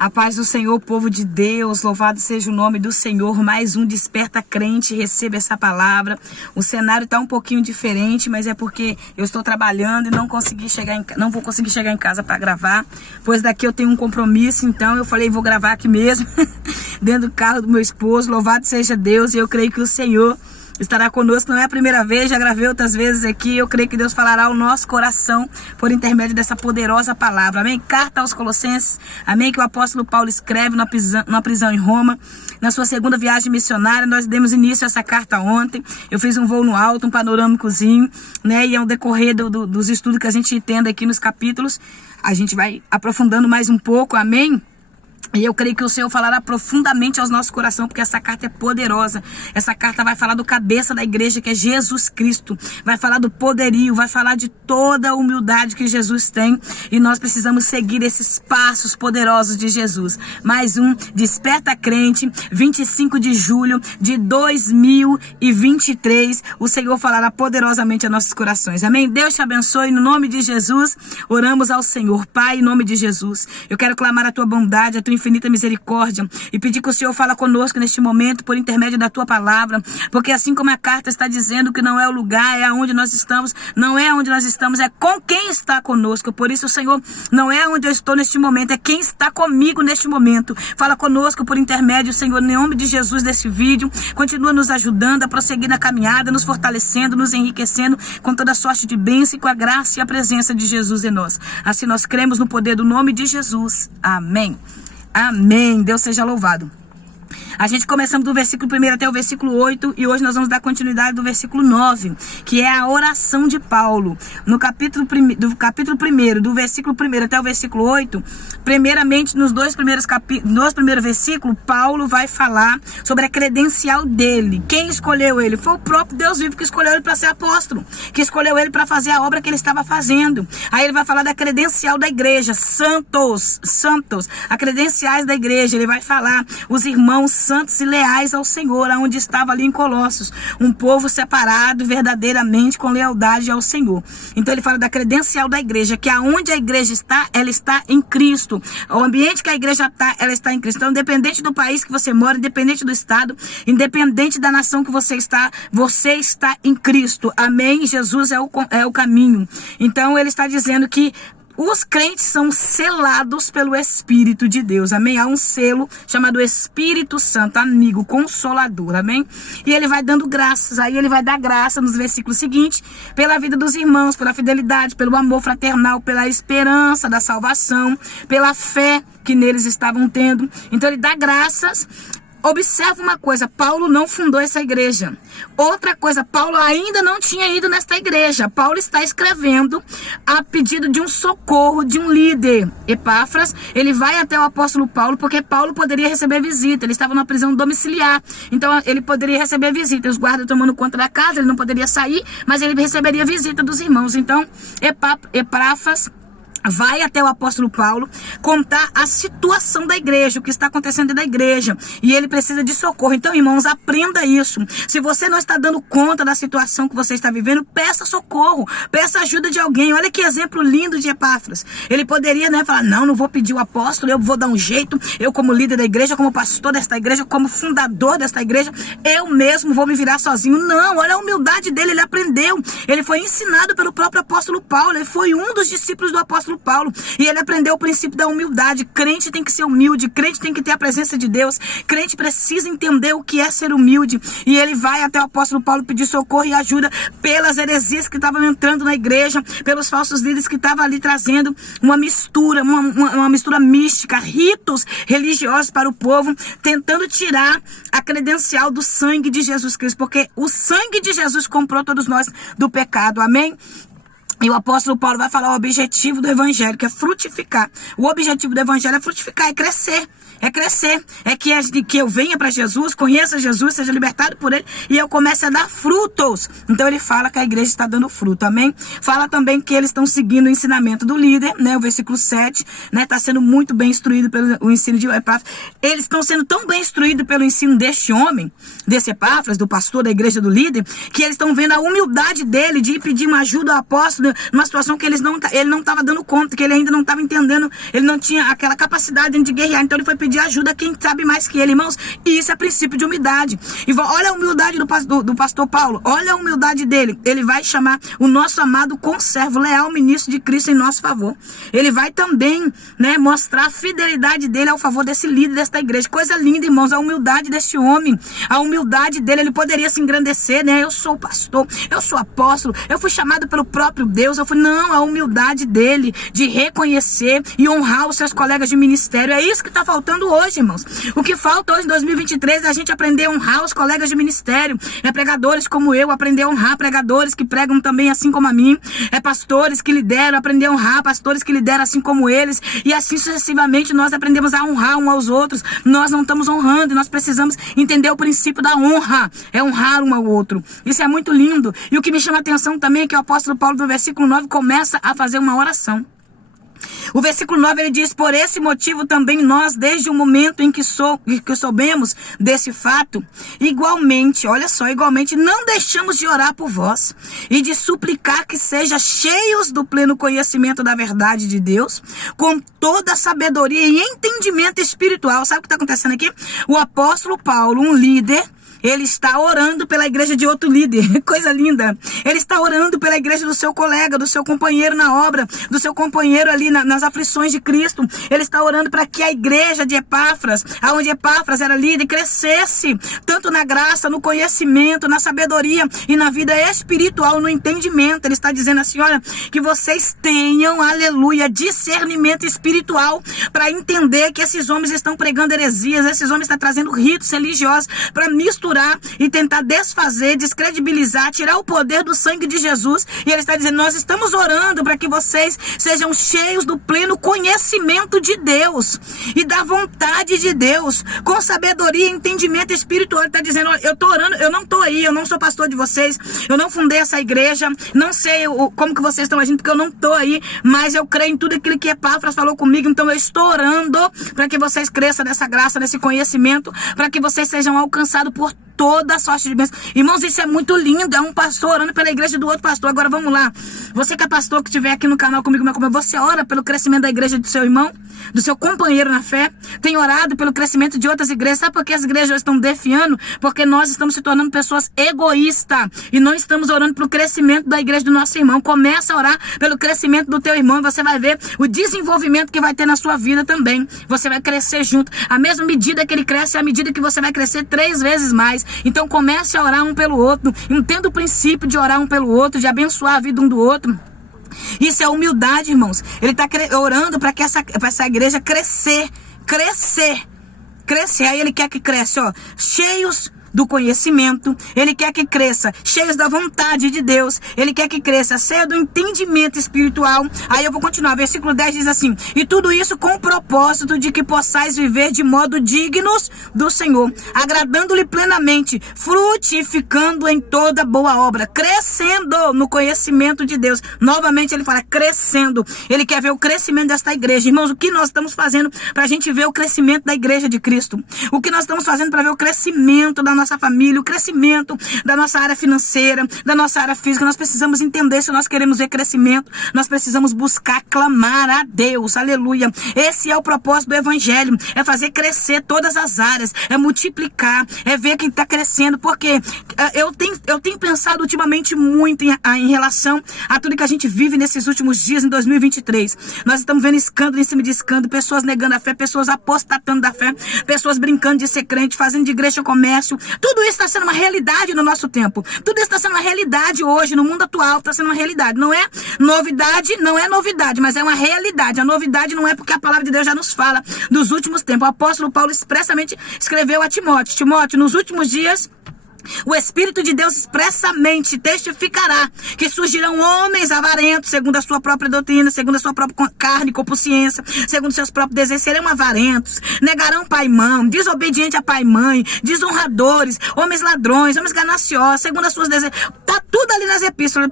A paz do Senhor, povo de Deus, louvado seja o nome do Senhor. Mais um Desperta Crente, receba essa palavra. O cenário está um pouquinho diferente, mas é porque eu estou trabalhando e não vou conseguir chegar em casa para gravar, pois daqui eu tenho um compromisso, então eu falei, vou gravar aqui mesmo, dentro do carro do meu esposo. Louvado seja Deus, e eu creio que o Senhor estará conosco. Não é a primeira vez, já gravei outras vezes aqui. Eu creio que Deus falará ao nosso coração por intermédio dessa poderosa palavra. Amém? Carta aos Colossenses. Amém? Que o apóstolo Paulo escreve na prisão em Roma, na sua segunda viagem missionária. Nós demos início a essa carta ontem. Eu fiz um voo no alto, um panorâmicozinho, né? E ao decorrer dos estudos que a gente entende aqui nos capítulos, a gente vai aprofundando mais um pouco. Amém? E eu creio que o Senhor falará profundamente aos nossos corações, porque essa carta é poderosa. Essa carta vai falar do cabeça da igreja, que é Jesus Cristo. Vai falar do poderio, vai falar de toda a humildade que Jesus tem. E nós precisamos seguir esses passos poderosos de Jesus. Mais um Desperta Crente, 25 de julho de 2023. O Senhor falará poderosamente aos nossos corações. Amém? Deus te abençoe. No nome de Jesus, oramos ao Senhor. Pai, em nome de Jesus, eu quero clamar a tua bondade, a tua infinita misericórdia, e pedir que o Senhor fala conosco neste momento por intermédio da tua palavra, porque assim como a carta está dizendo que não é o lugar, é aonde nós estamos, não é onde nós estamos, é com quem está conosco. Por isso, Senhor, não é onde eu estou neste momento, é quem está comigo neste momento. Fala conosco por intermédio, Senhor, em nome de Jesus, desse vídeo. Continua nos ajudando a prosseguir na caminhada, nos fortalecendo, nos enriquecendo com toda sorte de bênção e com a graça e a presença de Jesus em nós. Assim nós cremos no poder do nome de Jesus. Amém. Amém. Deus seja louvado. A gente começamos do versículo 1 até o versículo 8 e hoje nós vamos dar continuidade do versículo 9, que é a oração de Paulo. No capítulo 1, do versículo 1 até o versículo 8, primeiramente nos dois primeiros versículos, Paulo vai falar sobre a credencial dele. Quem escolheu ele? Foi o próprio Deus vivo que escolheu ele para ser apóstolo, que escolheu ele para fazer a obra que ele estava fazendo. Aí ele vai falar da credencial da igreja, santos, a credenciais da igreja. Ele vai falar os irmãos santos e leais ao Senhor, aonde estava ali em Colossos, um povo separado verdadeiramente com lealdade ao Senhor. Então ele fala da credencial da igreja, que aonde a igreja está, ela está em Cristo. O ambiente que a igreja está, ela está em Cristo. Então, independente do país que você mora, independente do estado, independente da nação que você está em Cristo. Amém? Jesus é o caminho. Então ele está dizendo que os crentes são selados pelo Espírito de Deus, amém? Há um selo chamado Espírito Santo, amigo, consolador, amém? E ele vai dando graças, aí ele vai dar graça nos versículos seguintes, pela vida dos irmãos, pela fidelidade, pelo amor fraternal, pela esperança da salvação, pela fé que neles estavam tendo. Então ele dá graças. Observa uma coisa, Paulo não fundou essa igreja. Outra coisa, Paulo ainda não tinha ido nesta igreja. Paulo está escrevendo a pedido de um socorro de um líder. Epáfras, ele vai até o apóstolo Paulo, porque Paulo poderia receber visita. Ele estava numa prisão domiciliar, então ele poderia receber visita. Os guardas tomando conta da casa, ele não poderia sair, mas ele receberia visita dos irmãos. Então, Epáfras vai até o apóstolo Paulo contar a situação da igreja, o que está acontecendo da igreja, e ele precisa de socorro. Então, irmãos, aprenda isso. Se você não está dando conta da situação que você está vivendo, peça socorro, peça ajuda de alguém. Olha que exemplo lindo de Epáfras. Ele poderia, falar, não vou pedir o apóstolo, eu vou dar um jeito, eu como líder da igreja, como pastor desta igreja, como fundador desta igreja, eu mesmo vou me virar sozinho. Não, olha a humildade dele, ele aprendeu, ele foi ensinado pelo próprio apóstolo Paulo, ele foi um dos discípulos do apóstolo Paulo, e ele aprendeu o princípio da humildade. Crente tem que ser humilde, crente tem que ter a presença de Deus, crente precisa entender o que é ser humilde, e ele vai até o apóstolo Paulo pedir socorro e ajuda pelas heresias que estavam entrando na igreja, pelos falsos líderes que estavam ali trazendo uma mistura, uma mistura mística, ritos religiosos para o povo, tentando tirar a credencial do sangue de Jesus Cristo, porque o sangue de Jesus comprou todos nós do pecado, amém? E o apóstolo Paulo vai falar o objetivo do evangelho, que é frutificar. O objetivo do evangelho é frutificar, é crescer. É crescer. É que eu venha para Jesus, conheça Jesus, seja libertado por ele e eu comece a dar frutos. Então ele fala que a igreja está dando fruto, amém? Fala também que eles estão seguindo o ensinamento do líder, o versículo 7, está sendo muito bem instruído pelo ensino de Epáfras. Eles estão sendo tão bem instruídos pelo ensino deste homem, desse Epáfras, do pastor da igreja, do líder, que eles estão vendo a humildade dele de ir pedir uma ajuda ao apóstolo numa situação que ele não estava dando conta, que ele ainda não estava entendendo, ele não tinha aquela capacidade de guerrear, então ele foi pedir ajuda a quem sabe mais que ele, irmãos, e isso é princípio de humildade. E olha a humildade do pastor Paulo, olha a humildade dele, ele vai chamar o nosso amado conservo, leal ministro de Cristo em nosso favor. Ele vai também, né, mostrar a fidelidade dele ao favor desse líder desta igreja. Coisa linda, irmãos, a humildade deste homem, a humildade dele. Ele poderia se engrandecer, né? Eu sou pastor, eu sou apóstolo, eu fui chamado pelo próprio Deus. Não, a humildade dele de reconhecer e honrar os seus colegas de ministério. É isso que está faltando hoje, irmãos. O que falta hoje em 2023 é a gente aprender a honrar os colegas de ministério. É pregadores como eu, aprender a honrar pregadores que pregam também assim como a mim. É pastores que lideram, aprender a honrar pastores que lideram assim como eles. E assim sucessivamente nós aprendemos a honrar uns aos outros. Nós não estamos honrando e nós precisamos entender o princípio da honra. É honrar um ao outro. Isso é muito lindo. E o que me chama a atenção também é que o apóstolo Paulo, no versículo 9, começa a fazer uma oração. O versículo 9 ele diz: por esse motivo também nós, desde o momento em que soubemos desse fato, igualmente, olha só, igualmente não deixamos de orar por vós e de suplicar que sejam cheios do pleno conhecimento da verdade de Deus, com toda a sabedoria e entendimento espiritual. Sabe o que está acontecendo aqui? O apóstolo Paulo, um líder, ele está orando pela igreja de outro líder. Coisa linda. Ele está orando pela igreja do seu colega, do seu companheiro na obra, do seu companheiro ali nas aflições de Cristo. Ele está orando para que a igreja de Epáfras, aonde Epáfras era líder, crescesse tanto na graça, no conhecimento, na sabedoria e na vida espiritual, no entendimento. Ele está dizendo assim, olha, que vocês tenham, aleluia, discernimento espiritual para entender que esses homens estão pregando heresias, esses homens estão trazendo ritos religiosos para misturar e tentar desfazer, descredibilizar, tirar o poder do sangue de Jesus. E ele está dizendo, nós estamos orando para que vocês sejam cheios do pleno conhecimento de Deus e da vontade de Deus, com sabedoria e entendimento espiritual. Ele está dizendo, olha, eu estou orando, eu não estou aí, eu não sou pastor de vocês, eu não fundei essa igreja, não sei como que vocês estão agindo, porque eu não estou aí, mas eu creio em tudo aquilo que Epáfras falou comigo, então eu estou orando para que vocês cresçam nessa graça, nesse conhecimento, para que vocês sejam alcançados por toda a sorte de bênção. Irmãos, isso é muito lindo. É um pastor orando pela igreja do outro pastor. Agora vamos lá. Você que é pastor, que estiver aqui no canal comigo, você ora pelo crescimento da igreja do seu irmão, do seu companheiro na fé? Tem orado pelo crescimento de outras igrejas? Sabe por que as igrejas estão defiando? Porque nós estamos se tornando pessoas egoístas e não estamos orando pelo crescimento da igreja do nosso irmão. Começa a orar pelo crescimento do teu irmão e você vai ver o desenvolvimento que vai ter na sua vida também. Você vai crescer junto. A mesma medida que ele cresce é a medida que você vai crescer 3 vezes mais. Então comece a orar um pelo outro. Entenda o princípio de orar um pelo outro, de abençoar a vida um do outro. Isso é humildade, irmãos. Ele está orando para que essa igreja crescer. Aí ele quer que cresça, ó, cheios do conhecimento, ele quer que cresça cheios da vontade de Deus, ele quer que cresça cheio do entendimento espiritual. Aí eu vou continuar, versículo 10 diz assim: e tudo isso com o propósito de que possais viver de modo dignos do Senhor, agradando-lhe plenamente, frutificando em toda boa obra, crescendo no conhecimento de Deus. Novamente ele fala crescendo, ele quer ver o crescimento desta igreja. Irmãos, o que nós estamos fazendo para a gente ver o crescimento da igreja de Cristo? O que nós estamos fazendo para ver o crescimento da nossa família, o crescimento da nossa área financeira, da nossa área física? Nós precisamos entender, se nós queremos ver crescimento, nós precisamos buscar clamar a Deus, aleluia. Esse é o propósito do evangelho, é fazer crescer todas as áreas, é multiplicar, é ver quem está crescendo, porque eu tenho pensado ultimamente muito em relação a tudo que a gente vive nesses últimos dias, em 2023. Nós estamos vendo escândalo em cima de escândalo, pessoas negando a fé, pessoas apostatando da fé, pessoas brincando de ser crente, fazendo de igreja comércio. Tudo isso está sendo uma realidade no nosso tempo. Tudo isso está sendo uma realidade hoje, no mundo atual, está sendo uma realidade. Não é novidade, mas é uma realidade. A novidade não é porque a palavra de Deus já nos fala dos últimos tempos. O apóstolo Paulo expressamente escreveu a Timóteo: Timóteo, nos últimos dias, o Espírito de Deus expressamente testificará que surgirão homens avarentos, segundo a sua própria doutrina, segundo a sua própria carne e consciência, segundo seus próprios desejos, serão avarentos, negarão pai e mãe, desobedientes a pai e mãe, desonradores, homens ladrões, homens gananciosos, segundo as suas desejos. Está tudo ali nas epístolas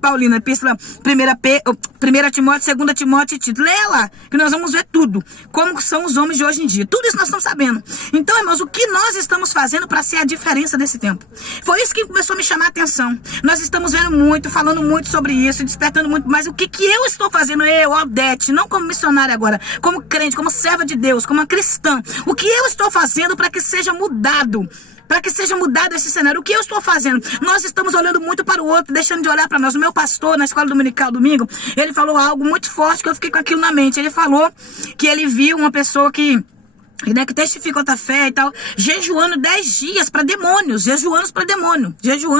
paulinas, epístola 1 Timóteo, 2 Timóteo e Tito. Lê lá, que nós vamos ver tudo, como são os homens de hoje em dia. Tudo isso nós estamos sabendo. Então, irmãos, o que nós estamos fazendo para ser a diferença nesse tempo. Foi isso que começou a me chamar a atenção. Nós estamos vendo muito, falando muito sobre isso, despertando muito, mas o que eu estou fazendo, eu, Odete, não como missionária agora, como crente, como serva de Deus, como uma cristã, o que eu estou fazendo para que seja mudado? Para que seja mudado esse cenário. O que eu estou fazendo? Nós estamos olhando muito para o outro, deixando de olhar para nós. O meu pastor, na escola dominical, domingo, ele falou algo muito forte que eu fiquei com aquilo na mente. Ele falou que ele viu uma pessoa que testifica outra fé e tal, jejuando 10 dias para demônios, jejuando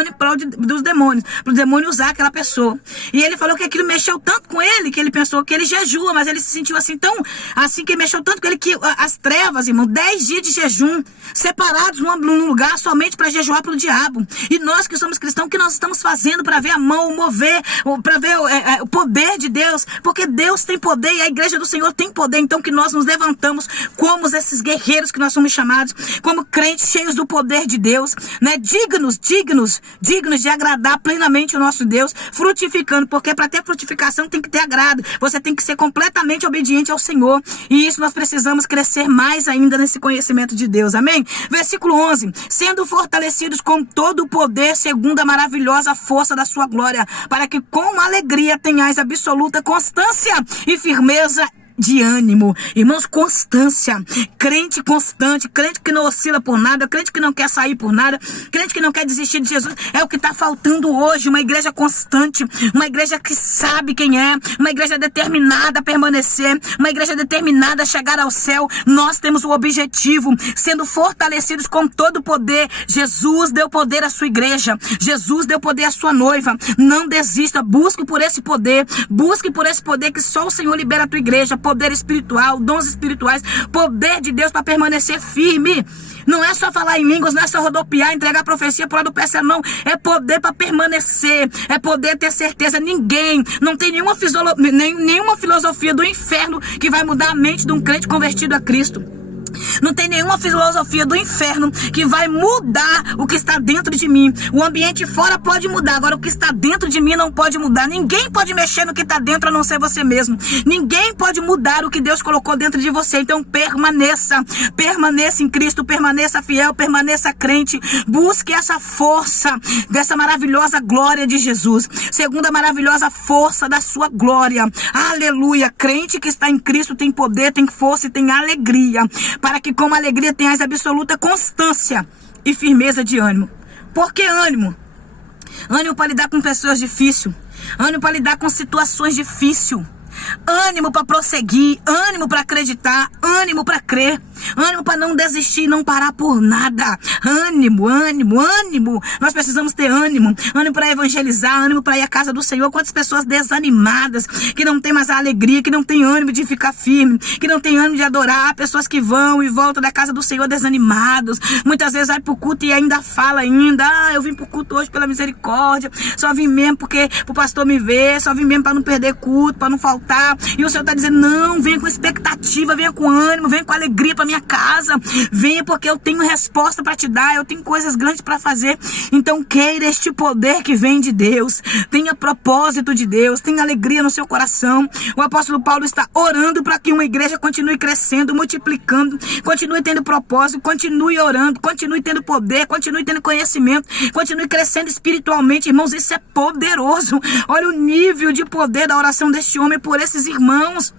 em prol dos demônios, para o demônio usar aquela pessoa. E ele falou que aquilo mexeu tanto com ele, que ele pensou que ele jejua, mas ele se sentiu assim, tão assim, que mexeu tanto com ele, que as trevas, irmão, 10 dias de jejum, separados num lugar somente para jejuar para o diabo. E nós que somos cristãos, o que nós estamos fazendo para ver a mão mover, para ver o poder de Deus? Porque Deus tem poder e a igreja do Senhor tem poder. Então que nós nos levantamos como esses guerreiros que nós somos chamados, como crentes cheios do poder de Deus, né? Dignos de agradar plenamente o nosso Deus, frutificando, porque para ter frutificação tem que ter agrado, você tem que ser completamente obediente ao Senhor, e isso nós precisamos crescer mais ainda nesse conhecimento de Deus, amém? Versículo 11, sendo fortalecidos com todo o poder, segundo a maravilhosa força da sua glória, para que com alegria tenhais absoluta constância e firmeza de ânimo. Irmãos, constância, crente constante, crente que não oscila por nada, crente que não quer sair por nada, crente que não quer desistir de Jesus, é o que está faltando hoje. Uma igreja constante, uma igreja que sabe quem é, uma igreja determinada a permanecer, uma igreja determinada a chegar ao céu. Nós temos o objetivo, sendo fortalecidos com todo o poder. Jesus deu poder à sua igreja, Jesus deu poder à sua noiva. Não desista, busque por esse poder que só o Senhor libera a tua igreja. Poder espiritual, dons espirituais, poder de Deus para permanecer firme. Não é só falar em línguas, não é só rodopiar, entregar profecia por lado do pé, não. É poder para permanecer, é poder ter certeza. Ninguém, não tem nenhuma filosofia do inferno que vai mudar a mente de um crente convertido a Cristo. Não tem nenhuma filosofia do inferno que vai mudar o que está dentro de mim. O ambiente fora pode mudar, agora o que está dentro de mim não pode mudar. Ninguém pode mexer no que está dentro a não ser você mesmo. Ninguém pode mudar o que Deus colocou dentro de você. Então permaneça em Cristo, permaneça fiel, permaneça crente. Busque essa força dessa maravilhosa glória de Jesus, segundo a maravilhosa força da sua glória. Aleluia. Crente que está em Cristo tem poder, tem força e tem alegria, para que com alegria tenhas absoluta constância e firmeza de ânimo. Por que ânimo? Ânimo para lidar com pessoas difíceis, ânimo para lidar com situações difíceis, ânimo para prosseguir, ânimo para acreditar, ânimo para crer, ânimo para não desistir, não parar por nada. Ânimo. Nós precisamos ter ânimo para evangelizar, ânimo para ir à casa do Senhor. Quantas pessoas desanimadas, que não tem mais a alegria, que não tem ânimo de ficar firme, que não tem ânimo de adorar. Pessoas que vão e voltam da casa do Senhor desanimados. Muitas vezes vai pro culto e ainda fala eu vim pro culto hoje pela misericórdia, só vim mesmo porque o pastor me vê, só vim mesmo para não perder culto, para não faltar. E o Senhor está dizendo, não, venha com expectativa, venha com ânimo, venha com alegria para minha casa, venha porque eu tenho resposta para te dar, eu tenho coisas grandes para fazer. Então queira este poder que vem de Deus, tenha propósito de Deus, tenha alegria no seu coração. O apóstolo Paulo está orando para que uma igreja continue crescendo, multiplicando, continue tendo propósito, continue orando, continue tendo poder, continue tendo conhecimento, continue crescendo espiritualmente. Irmãos, isso é poderoso. Olha o nível de poder da oração deste homem por esses irmãos,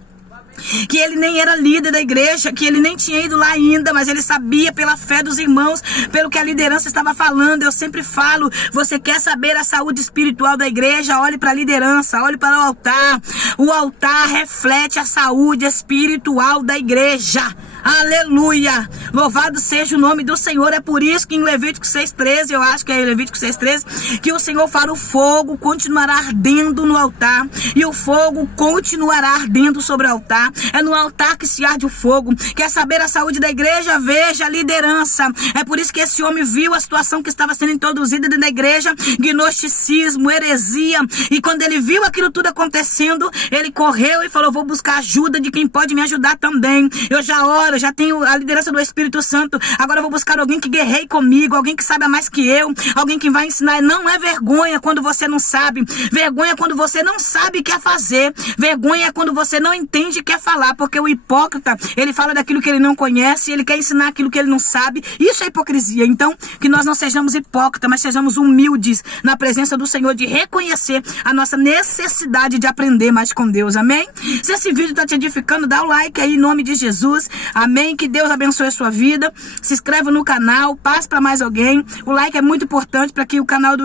que ele nem era líder da igreja, que ele nem tinha ido lá ainda, mas ele sabia pela fé dos irmãos, pelo que a liderança estava falando. Eu sempre falo, você quer saber a saúde espiritual da igreja? Olhe para a liderança, olhe para o altar. O altar reflete a saúde espiritual da igreja. Aleluia! Louvado seja o nome do Senhor. É por isso que em Levítico 6,13, eu acho que é Levítico 6,13, que o Senhor fala, o fogo continuará ardendo no altar, e o fogo continuará ardendo sobre o altar. É no altar que se arde o fogo. Quer saber a saúde da igreja? Veja a liderança. É por isso que esse homem viu a situação que estava sendo introduzida dentro da igreja, gnosticismo, heresia, e quando ele viu aquilo tudo acontecendo, ele correu e falou, vou buscar ajuda de quem pode me ajudar também. Eu já oro eu já tenho a liderança do Espírito Santo, agora eu vou buscar alguém que guerreie comigo, alguém que saiba mais que eu, alguém que vai ensinar. Não é vergonha quando você não sabe, vergonha é quando você não sabe e quer fazer, vergonha é quando você não entende e quer falar, porque o hipócrita, ele fala daquilo que ele não conhece, ele quer ensinar aquilo que ele não sabe, isso é hipocrisia. Então, que nós não sejamos hipócritas, mas sejamos humildes na presença do Senhor, de reconhecer a nossa necessidade de aprender mais com Deus, amém? Se esse vídeo está te edificando, dá o like aí em nome de Jesus, amém? Que Deus abençoe a sua vida, se inscreva no canal, passe para mais alguém, o like é muito importante para que o canal do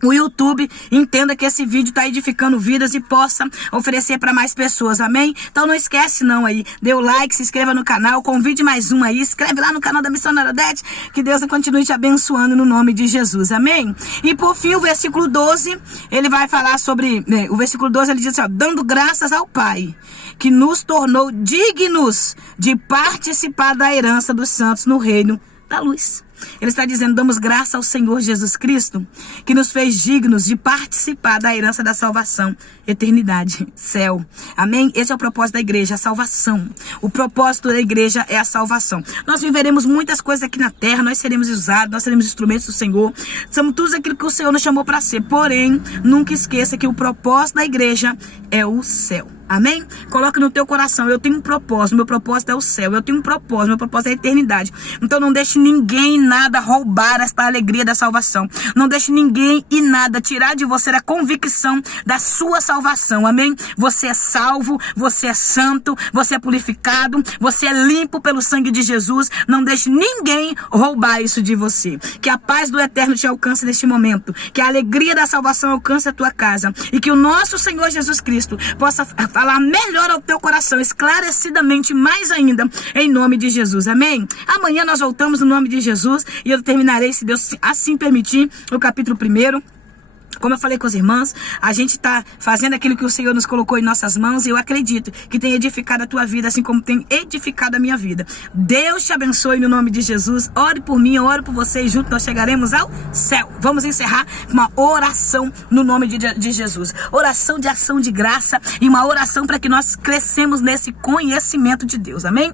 o YouTube entenda que esse vídeo está edificando vidas e possa oferecer para mais pessoas, amém? Então não esquece não aí, dê o like, se inscreva no canal, convide mais um aí, escreve lá no canal da Missionária Odete, que Deus continue te abençoando no nome de Jesus, amém? E por fim o versículo 12, ele vai falar sobre, o versículo 12 ele diz assim, ó, dando graças ao Pai, que nos tornou dignos de participar da herança dos santos no reino da luz. Ele está dizendo, damos graça ao Senhor Jesus Cristo, que nos fez dignos de participar da herança da salvação, eternidade, céu. Amém? Esse é o propósito da igreja, a salvação. O propósito da igreja é a salvação. Nós viveremos muitas coisas aqui na terra, nós seremos usados, nós seremos instrumentos do Senhor. Somos tudo aquilo que o Senhor nos chamou para ser. Porém, nunca esqueça que o propósito da igreja é o céu. Amém? Coloque no teu coração, eu tenho um propósito, meu propósito é o céu, eu tenho um propósito, meu propósito é a eternidade. Então não deixe ninguém nada roubar esta alegria da salvação. Não deixe ninguém e nada tirar de você a convicção da sua salvação. Amém? Você é salvo, você é santo, você é purificado, você é limpo pelo sangue de Jesus. Não deixe ninguém roubar isso de você. Que a paz do eterno te alcance neste momento. Que a alegria da salvação alcance a tua casa. E que o nosso Senhor Jesus Cristo possa falar melhor ao teu coração, esclarecidamente mais ainda, em nome de Jesus, amém? Amanhã nós voltamos no nome de Jesus e eu terminarei, se Deus assim permitir, o capítulo 1. Como eu falei com as irmãs, a gente está fazendo aquilo que o Senhor nos colocou em nossas mãos e eu acredito que tem edificado a tua vida, assim como tem edificado a minha vida. Deus te abençoe no nome de Jesus. Ore por mim, eu oro por você e juntos nós chegaremos ao céu. Vamos encerrar com uma oração no nome de Jesus. Oração de ação de graça e uma oração para que nós crescemos nesse conhecimento de Deus. Amém?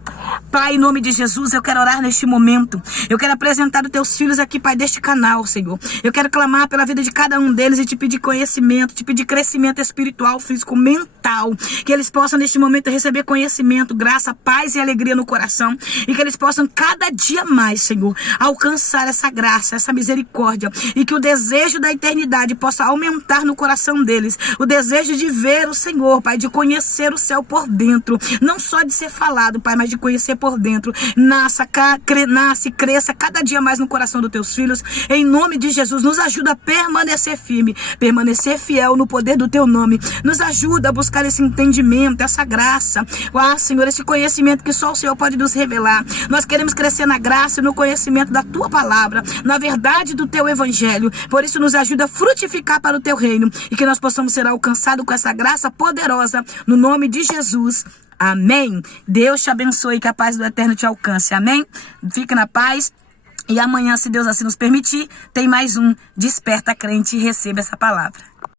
Pai, em nome de Jesus, eu quero orar neste momento. Eu quero apresentar os teus filhos aqui, Pai, deste canal, Senhor. Eu quero clamar pela vida de cada um deles e te pedir conhecimento, te pedir crescimento espiritual, físico, mental, que eles possam neste momento receber conhecimento, graça, paz e alegria no coração e que eles possam cada dia mais, Senhor, alcançar essa graça, essa misericórdia e que o desejo da eternidade possa aumentar no coração deles, o desejo de ver o Senhor, Pai, de conhecer o céu por dentro, não só de ser falado, Pai, mas de conhecer por dentro. Nasce, cresça cada dia mais no coração dos teus filhos, em nome de Jesus. Nos ajuda a permanecer firme, permanecer fiel no poder do teu nome. Nos ajuda a buscar esse entendimento, essa graça. Senhor, esse conhecimento que só o Senhor pode nos revelar. Nós queremos crescer na graça e no conhecimento da tua palavra, na verdade do teu evangelho. Por isso nos ajuda a frutificar para o teu reino e que nós possamos ser alcançados com essa graça poderosa no nome de Jesus. Amém. Deus te abençoe e que a paz do eterno te alcance. Amém. Fique na paz. E amanhã, se Deus assim nos permitir, tem mais um Desperta Crente e receba essa palavra.